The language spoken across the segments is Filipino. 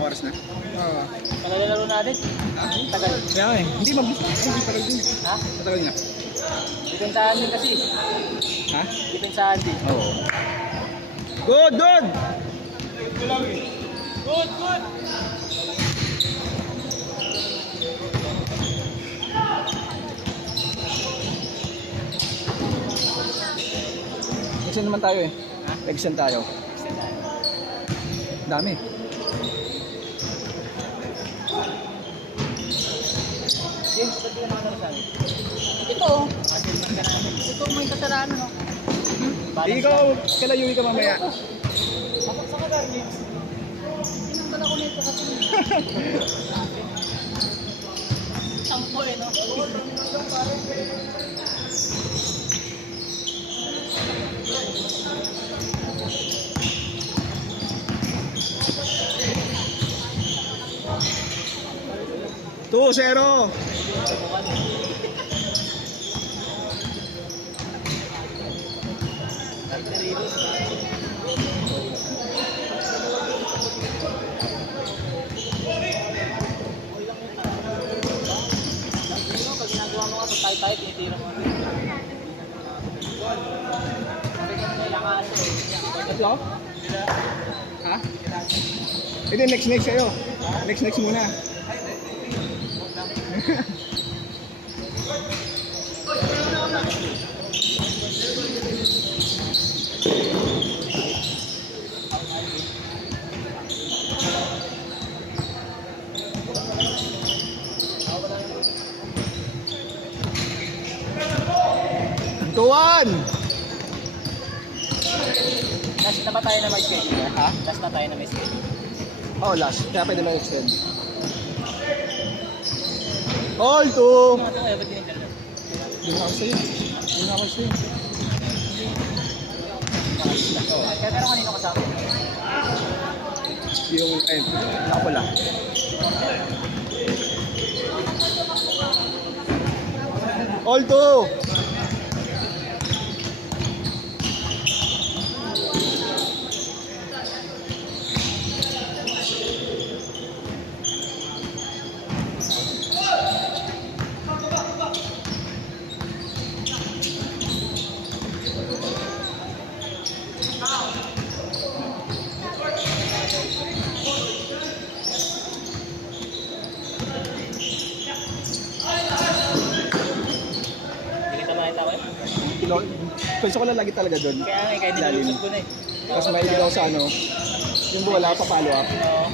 oras na. Oo. Tagal-laro natin. Tagal. Kaya nga eh. Hindi matagal din. Ha? Matagal nga. Depensahan din kasi. Ha? Depensahan din. Oo. Good, good! Good, good! Extend naman tayo eh. Ha? Extend tayo. Dami. James, ba't di ka nakasali? Ito oh. Asilman ka namin. Ito may kasalanan no? Ikaw, kalayuwi ka mamaya. Bakit sa kagar, James? Tinanggal ako nito kasi. Sampo eh no? Two, zero. Pag ginagawa mo nga, pag tayo-tayo, tinitira mo. Sabi ko kailangan Tatlo? Ha? Hindi, next kayo. Next muna. Tuwan! last na ba tayo na may schedule? Ha? Last na tayo na may schedule. Oh, last. Kaya pwede lang extend. All two! Ano kaya ba tinitira? Doon ako sa'yo. Kaya pero kanino kasama? Yung, nakapula. All two! Hindi kita makita ko eh. Penso ko lang lagi talaga doon. Kaya nga, kaya Lalim. nilulusot ko na eh. Tapos may iligaw sa ano, yung wala pa follow up. Oo.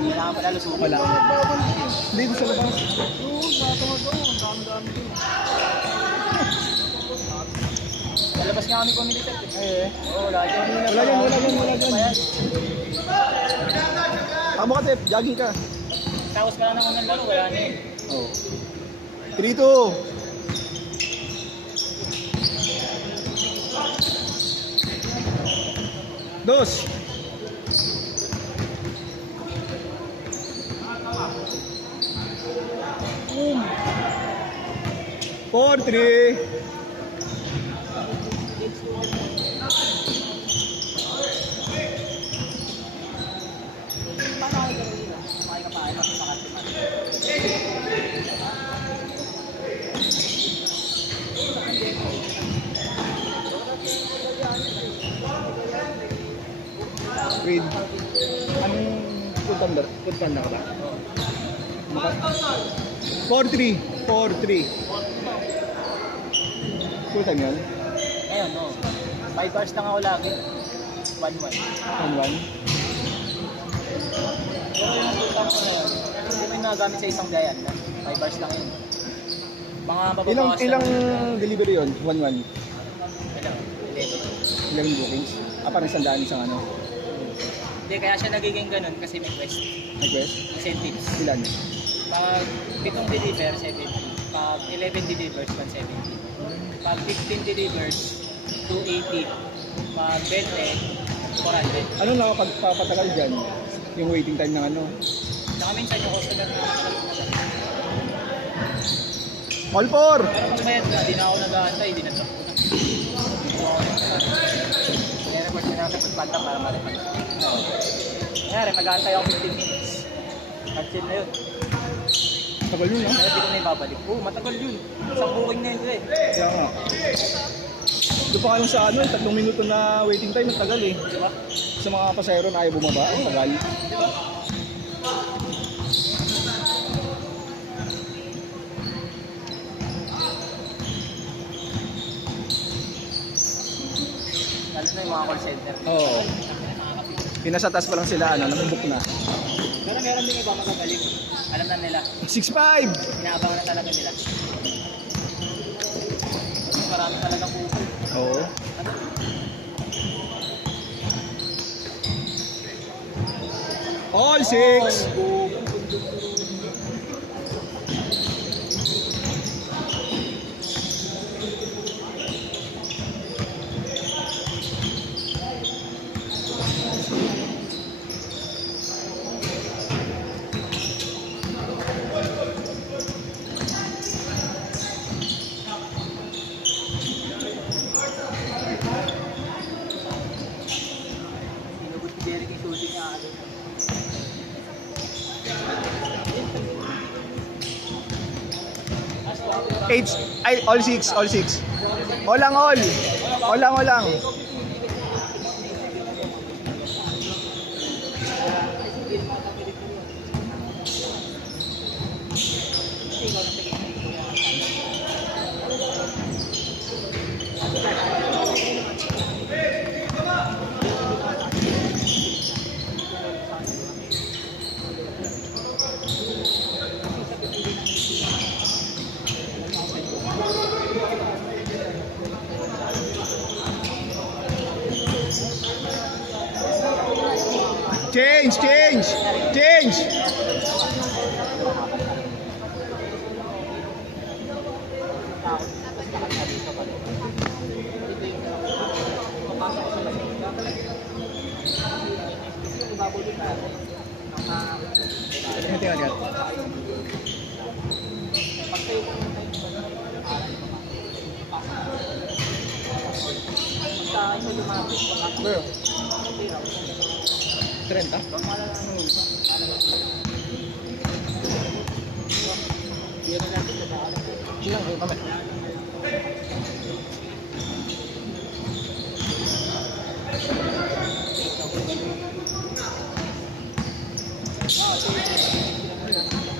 Kailangan pala lusukin. Wala. Hindi, sa labas. Sa labas nga kami pumilitat eh. Oo, wala dyan. Wala yan. Ayan. Tama ka, Tep. Jogging ka. Tapos ka lang naman ng laro, wala na eh. Oh. 3-2. Dos. Four, three. Read. Anong putanda ka ba? 4-3. 4-3. Full time yun? Ayun, no. 5 bars lang ako lagi. 1-1. 1-1. Pero yung sultan ko na yun, hindi mo yung nagagamit sa isang dayan. 5 bars lang yun. Mga mababawas Ilang delivery yun? 1-1. Ilang? 11. 11 bookings? Parang sandaan isang ano. Hindi, kaya siya nagiging ganun kasi may quest. Request? Incentives. Ilan? Pag 7 deliver, 70. Pag 11 delivers, 170. Pag 15 delivers, 280. Pag 20, 400. Ano nakapagpapatagal dyan? Yung waiting time ng ano? Saka minsan yung customer na All 4! pero kung bayad na, di na ako nag-aantay, di na truck ko na. Kaya naman sinasapag banda para Kunyari, mag-aantay ako 15 minutes. Cancel na yun. Tagal yun, ha? Kaya di ko na ibabalik. Oo, matagal yun. Isang booking na yun, eh. Kaya nga. Doon pa nga yung sa ano, 3 minuto na waiting time, ang tagal eh. Diba? Sa mga pasahero na ayaw bumaba, ang tagal. Lalo na yung mga call center. Oo. Pinasa taas pa lang sila, ano, namubok na. Pero meron din iba magabalik. Alam na nila. 6'5". Inaabangan na talaga nila. Marami talaga bukol. Oo. All 6. Sinubos si Jeric yung shooting niya. Eight, ay, all 6, all 6. All lang, all. All lang, all lang. Change, change, change. Tingnan, tingnan. Bro. 30? Silang kayo kami.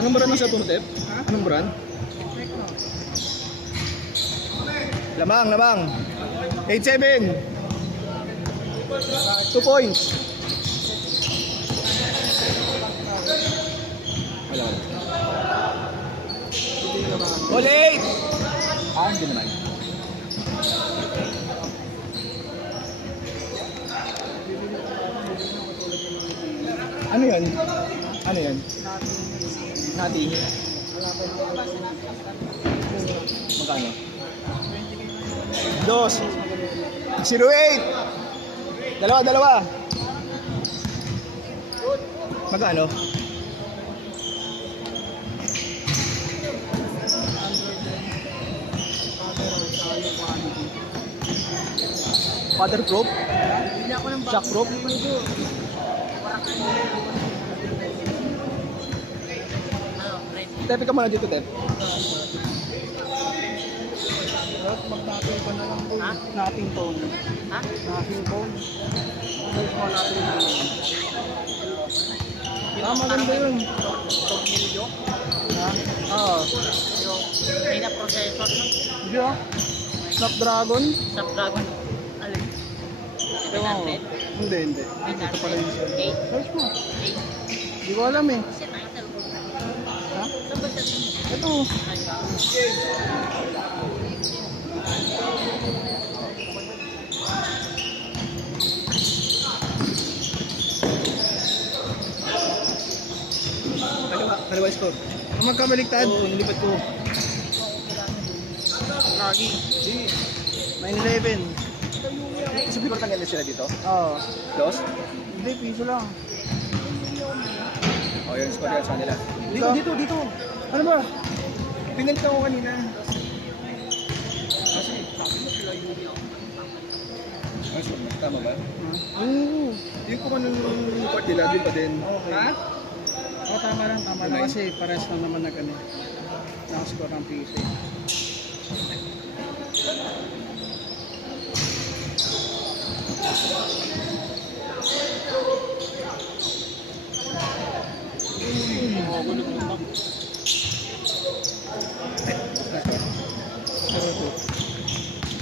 Anong brand mo sa Puntep? Anong brand? Lamang, lamang. 8-7. 2 points. Wala. All 8. Hindi naman. Ano yan? Ano yan? Nothing. Magkano? 2. 08. Dalawa, dalawa. Magkano? Waterproof? Shockproof? Tepe ka muna dito, Tep. Mag-napping ko na lang po. Ha? Napping tone. Ha? Napping tone. Guys, mga napping tone. Maganda yun. Tornilyo? Ha? Oo. Yung may na processor no? Hindi ah. Snapdragon? Snapdragon. Alin? Ewan ko. Hindi, hindi. Ito pala yung isa. 8. Search mo. Hindi ko alam eh. Ha? Ito. Kaliwa score. Ang magkabaliktad. Oo, nilipat ko. Lagi. 9-11. Sabi ko tanggalin sila dito? Oo. Dos? Hindi, piso lang. Oh, yun, score yan sa kanila. Dito, Ito? dito, dito. Ano ba? Pinalit ako kanina. Tama ba? Oo. Yung kung anong part nila, yun pa din. Okay. Ha? Oo, tama lang kasi pares lang naman na gano'n. Nakascore ang piso.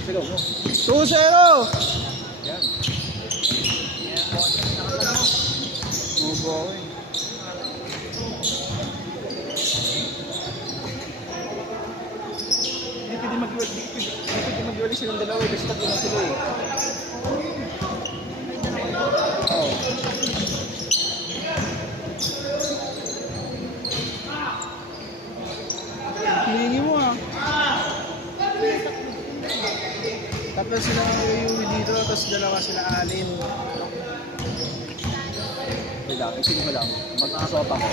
Sigaw mo. 2-0! Yan. Mubo ako eh. Hindi pwede mag-iwalay silang dalawa eh. Kasi tatlo na sila eh. Oo. Hihingi mo ah. Tapos sila uuwi dito, tapos dalawa sila alin. Wait lang, isipin ko lang. Magkakasopa ko.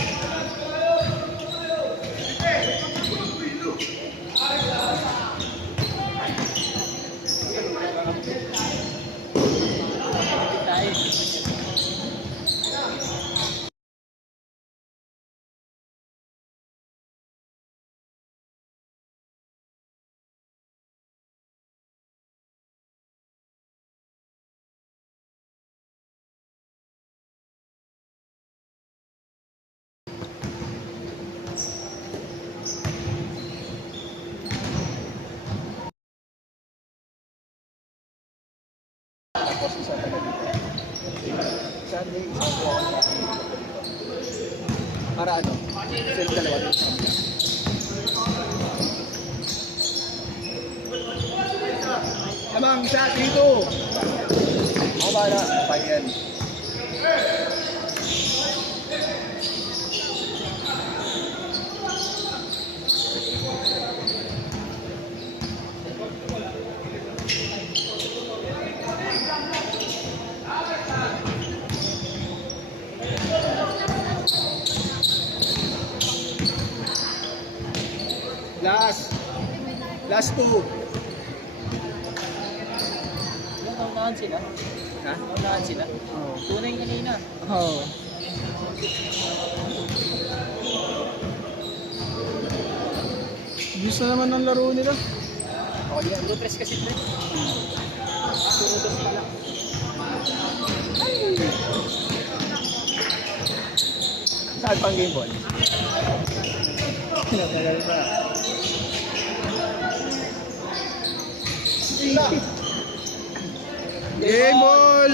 Tapos isa taga dito. Sunday, isa po ako sa akin. Para ano? Sila dalawa dito sa amin. Amang, isa dito! Ako bahala. Fine yan. Last two. Naunahan sila. Ha? Naunahan sila. Oo. Tunay kanina. Oo. Gusto naman ng laro nila. Ako yan. Puro press kasi ito. Tumutos pa lang. Saan pang game ball? Pinatagal pa. Game ball!